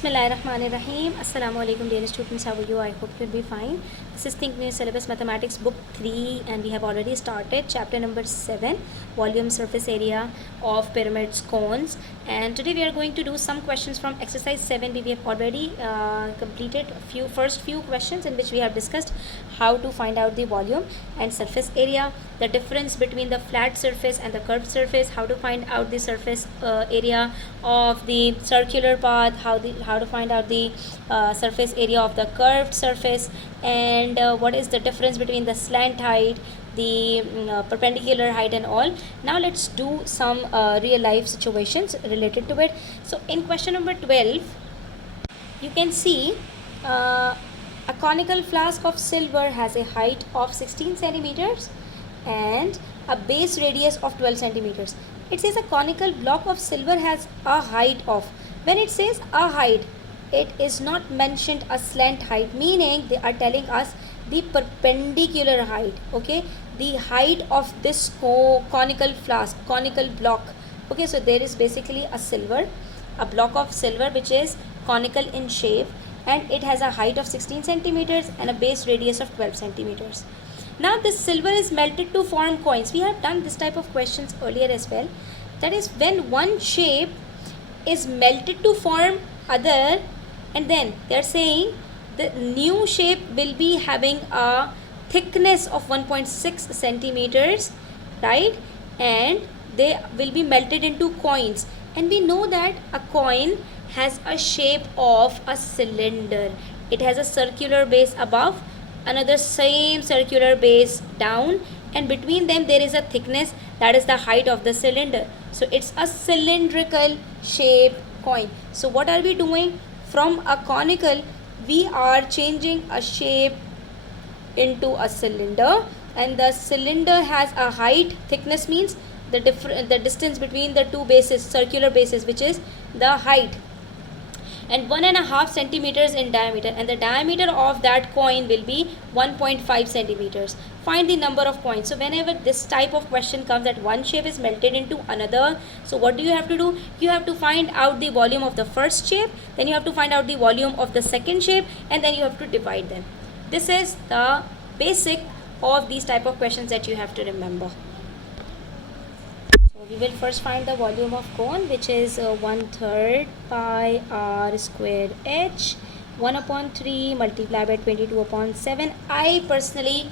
Bismillahirrahmanirrahim. Assalamu alaikum dear students, how are you? I hope you'll be fine. This is Think New Syllabus Mathematics Book 3 and we have already started chapter number 7, volume, surface area of pyramids, cones, and today we are going to do some questions from exercise 7. We have already completed first few questions in which we have discussed how to find out the volume and surface area, the difference between the flat surface and the curved surface, how to find out the surface area of the circular path, how to find out the surface area of the curved surface, and what is the difference between the slant height, the perpendicular height, and all. Now let's do some real life situations related to it. So in question number 12, you can see a conical flask of silver has a height of 16 centimeters and a base radius of 12 centimeters. It says a conical block of silver has a height of. When it says a height, it is not mentioned a slant height, meaning they are telling us the perpendicular height. Okay, the height of this conical flask, conical block. Okay, so there is basically a block of silver which is conical in shape, and it has a height of 16 centimeters and a base radius of 12 centimeters. Now this silver is melted to form coins. We have done this type of questions earlier as well. That is, when one shape is melted to form other, and then they are saying the new shape will be having a thickness of 1.6 centimeters, right? And they will be melted into coins. And we know that a coin has a shape of a cylinder. It has a circular base above, another same circular base down, and between them there is a thickness, that is the height of the cylinder. So it's a cylindrical shape coin. So what are we doing? From a conical we are changing a shape into a cylinder, and the cylinder has a height. Thickness means the distance between the two bases, circular bases, which is the height, and 1.5 centimeters in diameter, and the diameter of that coin will be 1.5 centimeters. Find the number of coins. So whenever this type of question comes that one shape is melted into another, so what do you have to do? You have to find out the volume of the first shape, then you have to find out the volume of the second shape, and then you have to divide them. This is the basic of these type of questions that you have to remember. We will first find the volume of cone, which is 1/3 pi r square h, 1/3 multiplied by 22/7. I personally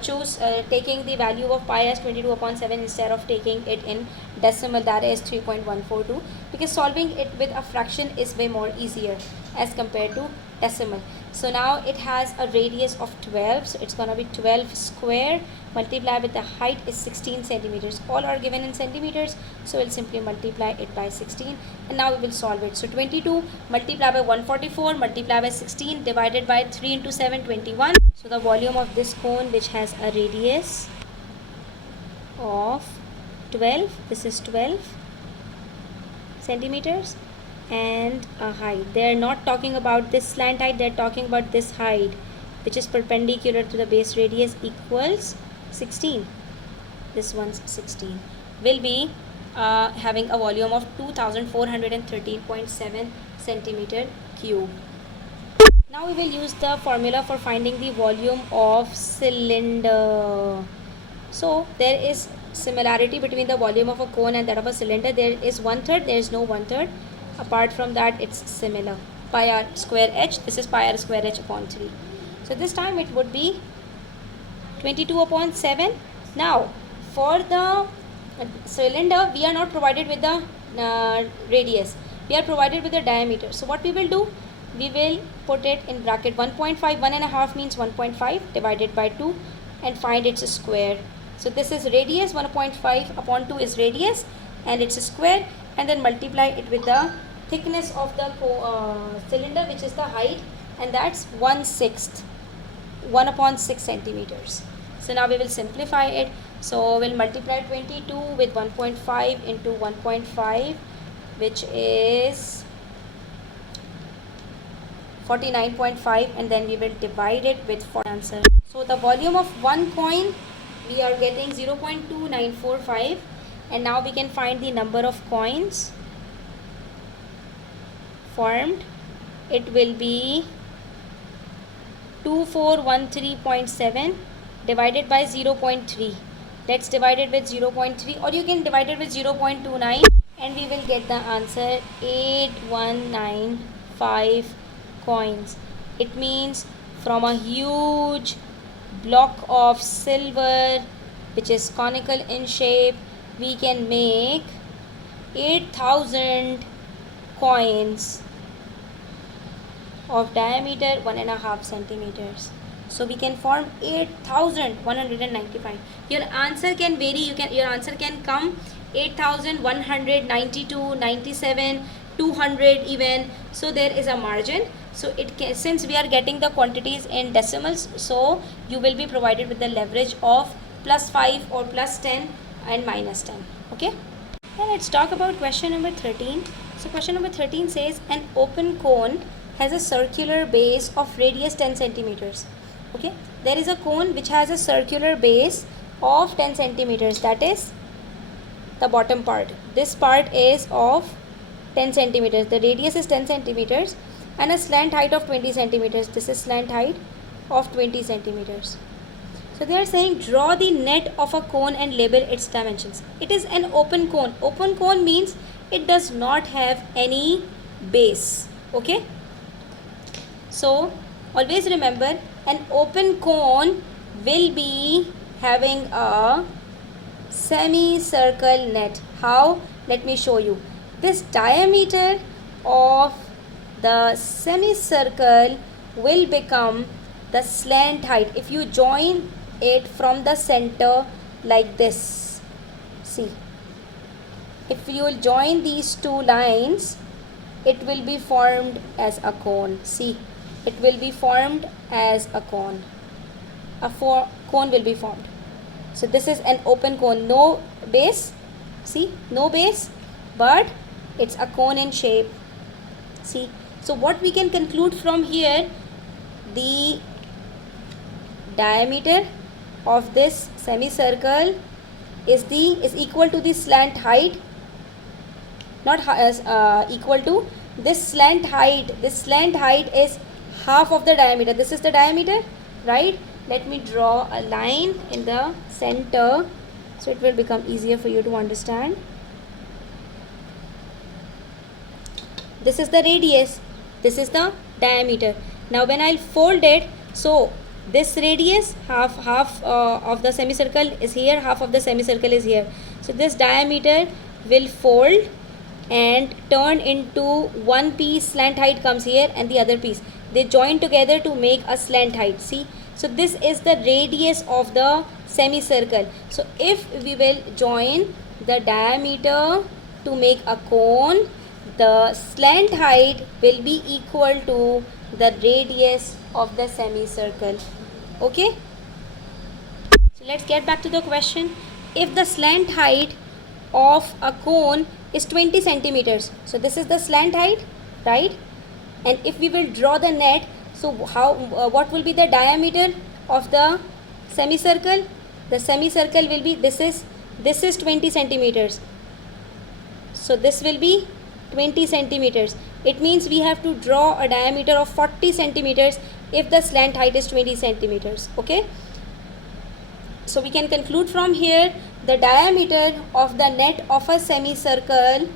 choose taking the value of pi as 22/7 instead of taking it in decimal, that is 3.142, because solving it with a fraction is way more easier as compared to decimal. So now it has a radius of 12, so it's gonna be 12 square multiplied with the height is 16 centimeters. All are given in centimeters, so we'll simply multiply it by 16, and now we will solve it. So 22 multiplied by 144 multiplied by 16 divided by 3 into 7, 21. So the volume of this cone, which has a radius of 12, this is 12 centimeters, and a height. They are not talking about this slant height, they are talking about this height, which is perpendicular to the base radius, equals 16. This one's 16. Will be having a volume of 2413.7 centimeter cube. Now we will use the formula for finding the volume of cylinder. So there is similarity between the volume of a cone and that of a cylinder. There is 1/3, there is no 1/3. Apart from that, it's similar. Pi r square h, this is pi r square h upon 3. So this time it would be 22/7. Now for the cylinder, we are not provided with the radius, we are provided with the diameter. So what we will do, we will put it in bracket 1.5. 1.5 means 1.5 divided by 2, and find its square. So this is radius, 1.5 upon 2 is radius, and it's a square, and then multiply it with the thickness of the cylinder, which is the height, and that's 1/6, 1/6 centimeters. So now we will simplify it. So we'll multiply 22 with 1.5 into 1.5, which is 49.5, and then we will divide it with 4 answer. So the volume of one coin, we are getting 0.2945, and now we can find the number of coins formed it will be 2413.7 divided by 0.3. Let's divide it with 0.3, or you can divide it with 0.29, and we will get the answer 8195 coins. It means from a huge block of silver which is conical in shape, we can make 8000 coins of diameter 1.5 centimeters. So we can form 8195. Your answer can vary. Your answer can come 8192, 97, 200 even. So there is a margin. So it can, since we are getting the quantities in decimals, so you will be provided with the leverage of +5 or +10 and -10. Okay. Now let's talk about question number 13. So question number 13 says an open cone has a circular base of radius 10 centimeters. Okay, there is a cone which has a circular base of 10 centimeters, that is the bottom part. This part is of 10 centimeters. The radius is 10 centimeters and a slant height of 20 centimeters. This is slant height of 20 centimeters. So they are saying draw the net of a cone and label its dimensions. It is an open cone. Open cone means it does not have any base. Okay. So always remember, an open cone will be having a semicircle net. How? Let me show you. This diameter of the semicircle will become the slant height. If you join it from the center like this, see, if you will join these two lines, it will be formed as a cone. See, it will be formed as a cone. Cone will be formed. So this is an open cone, no base. See, no base, but it's a cone in shape. See, so what we can conclude from here, the diameter of this semicircle is equal to the slant height, not equal to this slant height. This slant height is half of the diameter. This is the diameter, right? Let me draw a line in the center so it will become easier for you to understand. This is the radius, this is the diameter. Now when I'll fold it, so this radius, half of the semicircle is here, half of the semicircle is here. So this diameter will fold and turn into one piece. Slant height comes here and the other piece, they join together to make a slant height. See, so this is the radius of the semicircle. So if we will join the diameter to make a cone, the slant height will be equal to the radius of the semicircle. Okay, so let's get back to the question. If the slant height of a cone is 20 centimeters, so this is the slant height, right? And if we will draw the net, so what will be the diameter of the semicircle? The semicircle will be, this is 20 centimeters, so this will be 20 centimeters. It means we have to draw a diameter of 40 centimeters if the slant height is 20 centimeters. Okay, so we can conclude from here, the diameter of the net of a semicircle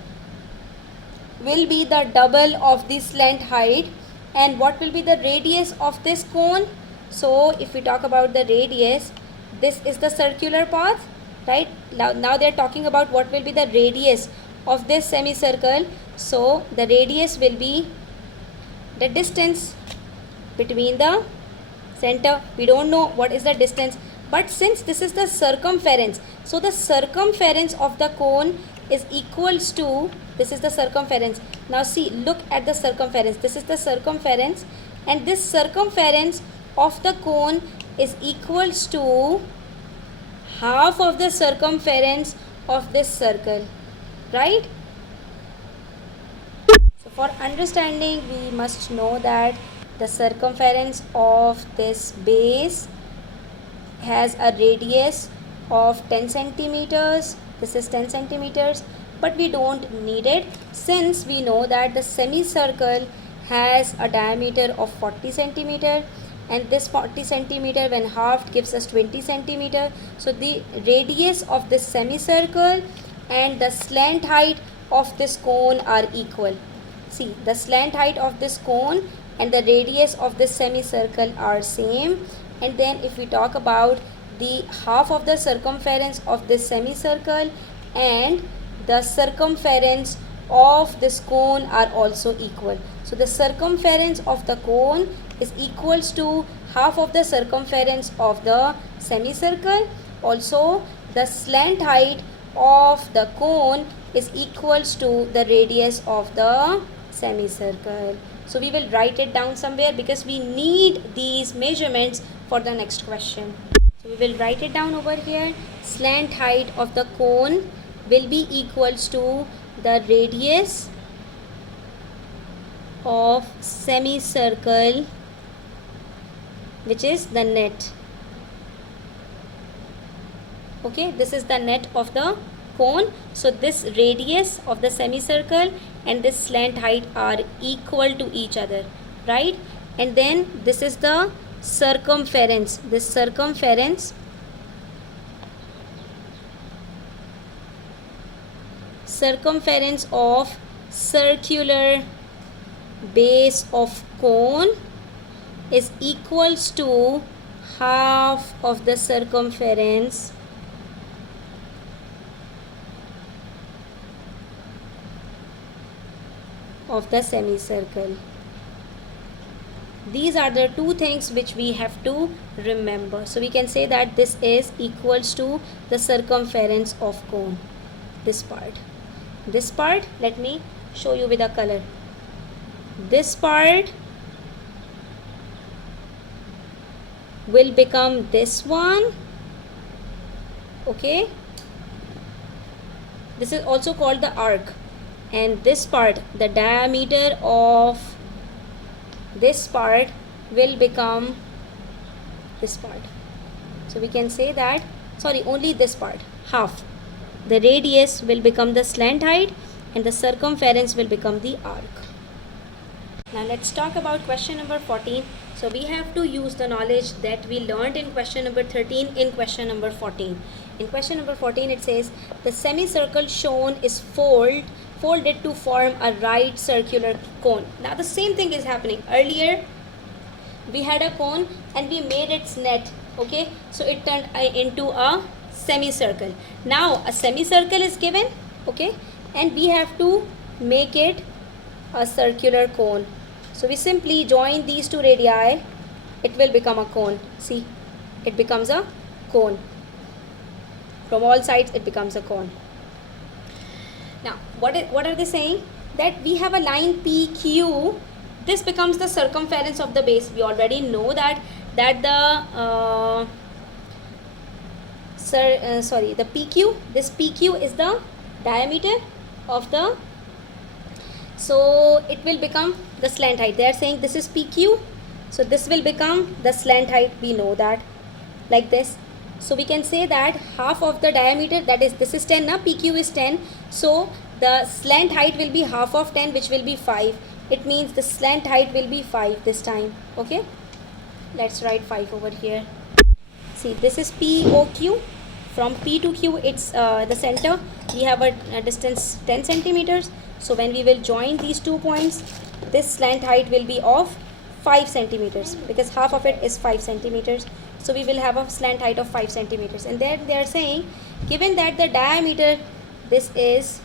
will be the double of the slant height. And what will be the radius of this cone? So if we talk about the radius, this is the circular path, right? Now they are talking about what will be the radius of this semicircle. So the radius will be the distance between the center. We don't know what is the distance, but since this is the circumference, so the circumference of the cone is equals to, this is the circumference. Now see, look at the circumference. This is the circumference, and this circumference of the cone is equals to half of the circumference of this circle, right? So for understanding, we must know that the circumference of this base has a radius of 10 centimeters. This is 10 centimeters, but we don't need it since we know that the semicircle has a diameter of 40 centimeter, and this 40 centimeter when halved gives us 20 centimeter. So the radius of this semicircle and the slant height of this cone are equal. See, the slant height of this cone and the radius of this semicircle are same. And then if we talk about the half of the circumference of this semicircle and the circumference of this cone are also equal. So the circumference of the cone is equals to half of the circumference of the semicircle. Also the slant height of the cone is equals to the radius of the semicircle. So we will write it down somewhere because we need these measurements for the next question. So we will write it down over here. Slant height of the cone will be equals to the radius of semicircle, which is the net. Okay, this is the net of the cone. So this radius of the semicircle and this slant height are equal to each other, right? And then this is the circumference. This circumference of circular base of cone is equals to half of the circumference of the semicircle. These are the two things which we have to remember. So we can say that this is equals to the circumference of cone. This part, let me show you with a color. This part will become this one. Okay, this is also called the arc. And this part, the diameter of this part will become this part. So we can say that, sorry, only this part, half. The radius will become the slant height and the circumference will become the arc. Now let's talk about question number 14. So we have to use the knowledge that we learned in question number 13 in question number 14. In question number 14 it says the semicircle shown is folded to form a right circular cone. Now the same thing is happening. Earlier we had a cone and we made its net. Okay, so it turned into a semicircle. Now a semicircle is given, okay, and we have to make it a circular cone. So we simply join these two radii, it will become a cone. See, it becomes a cone. From all sides it becomes a cone. Now what are they saying? That we have a line PQ. This becomes the circumference of the base. We already know that the the PQ, this PQ is the diameter of the, so it will become the slant height. They are saying this is PQ, so this will become the slant height. We know that, like this. So we can say that half of the diameter, that is, this is 10 now, PQ is 10, so the slant height will be half of 10, which will be 5. It means the slant height will be 5 this time. Okay, let's write 5 over here. See, this is POQ. From P to Q, it's the center. We have a distance 10 centimeters. So when we will join these 2 points, this slant height will be of 5 centimeters because half of it is 5 centimeters. So we will have a slant height of 5 centimeters. And then they are saying, given that the diameter, this is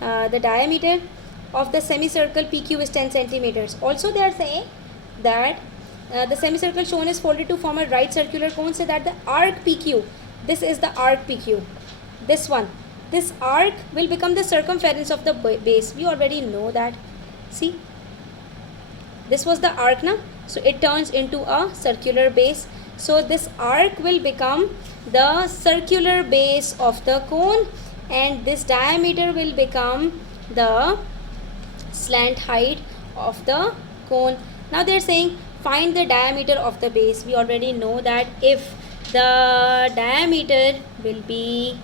the diameter of the semicircle PQ is 10 centimeters. Also they are saying that the semicircle shown is folded to form a right circular cone, so that the arc PQ, this is the arc PQ, this one, this arc will become the circumference of the base. We already know that. See, this was the arc now, so it turns into a circular base. So this arc will become the circular base of the cone, and this diameter will become the slant height of the cone. Now they are saying find the diameter of the base. We already know that if the diameter will be,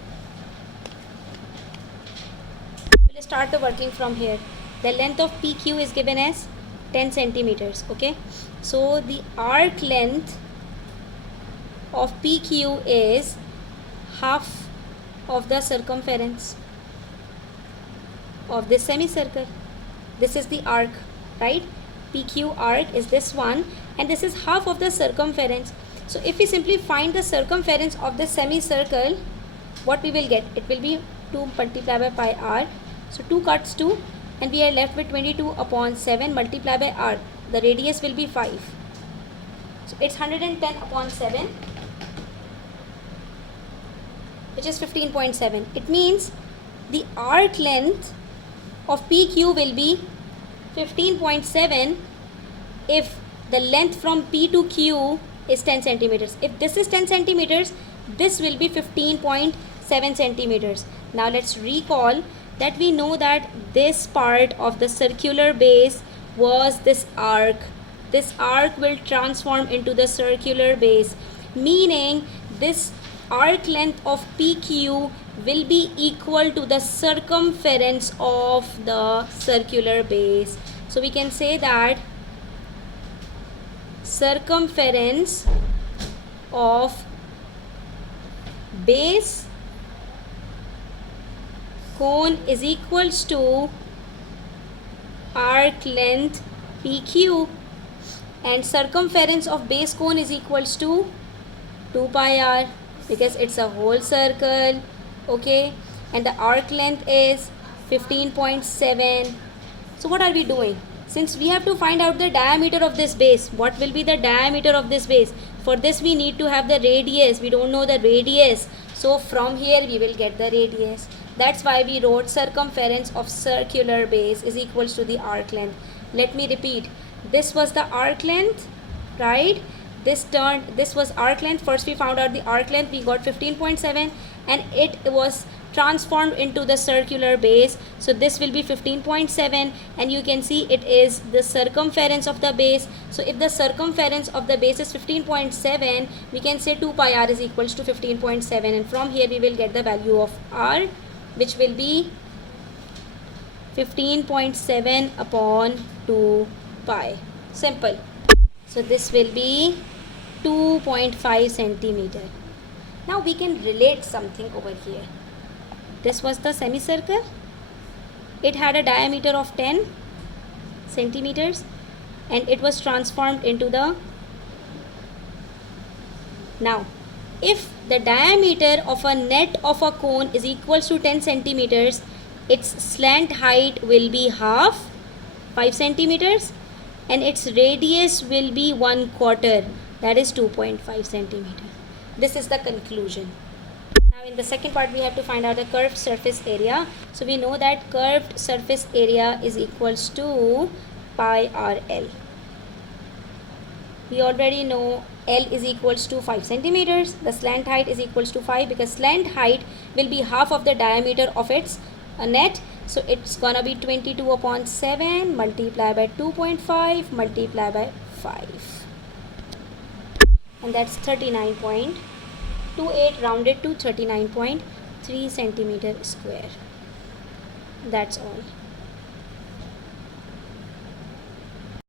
we'll start the working from here. The length of PQ is given as 10 centimeters. Okay, so the arc length of PQ is half of the circumference of this semicircle. This is the arc, right? PQ arc is this one, and this is half of the circumference. So if we simply find the circumference of the semicircle, what we will get? It will be 2 multiplied by pi r. So 2 cuts 2, and we are left with 22 upon 7 multiplied by r. The radius will be 5. So it's 110 upon 7, which is 15.7. It means the arc length of PQ will be 15.7 if the length from P to Q is 10 centimeters. If this is 10 centimeters, this will be 15.7 centimeters. Now let's recall that we know that this part of the circular base was this arc. This arc will transform into the circular base, meaning this arc length of PQ will be equal to the circumference of the circular base. So we can say that circumference of base cone is equals to arc length PQ, and circumference of base cone is equals to 2 pi r, because it's a whole circle. Okay, and the arc length is 15.7. So what are we doing? Since we have to find out the diameter of this base, what will be the diameter of this base? For this we need to have the radius. We don't know the radius, so from here we will get the radius. That's why we wrote circumference of circular base is equals to the arc length. Let me repeat. This was the arc length, right? This was arc length. First we found out the arc length, we got 15.7, and it was transformed into the circular base. So this will be 15.7, and you can see it is the circumference of the base. So if the circumference of the base is 15.7, we can say 2 pi r is equals to 15.7, and from here we will get the value of r, which will be 15.7 upon 2 pi. Simple. So this will be 2.5 centimeter. Now we can relate something over here. This was the semicircle. It had a diameter of 10 centimeters, and it was transformed into the... Now, if the diameter of a net of a cone is equals to 10 centimeters, its slant height will be half, 5 centimeters, and its radius will be 1/4, that is 2.5 centimeters. This is the conclusion. Now in the second part we have to find out the curved surface area. So we know that curved surface area is equals to pi RL. We already know L is equals to 5 centimeters. The slant height is equals to 5, because slant height will be half of the diameter of its net. So it's gonna be 22 upon 7 multiplied by 2.5 multiplied by 5. And that's 39.28 rounded to 39.3 centimeter square. That's all.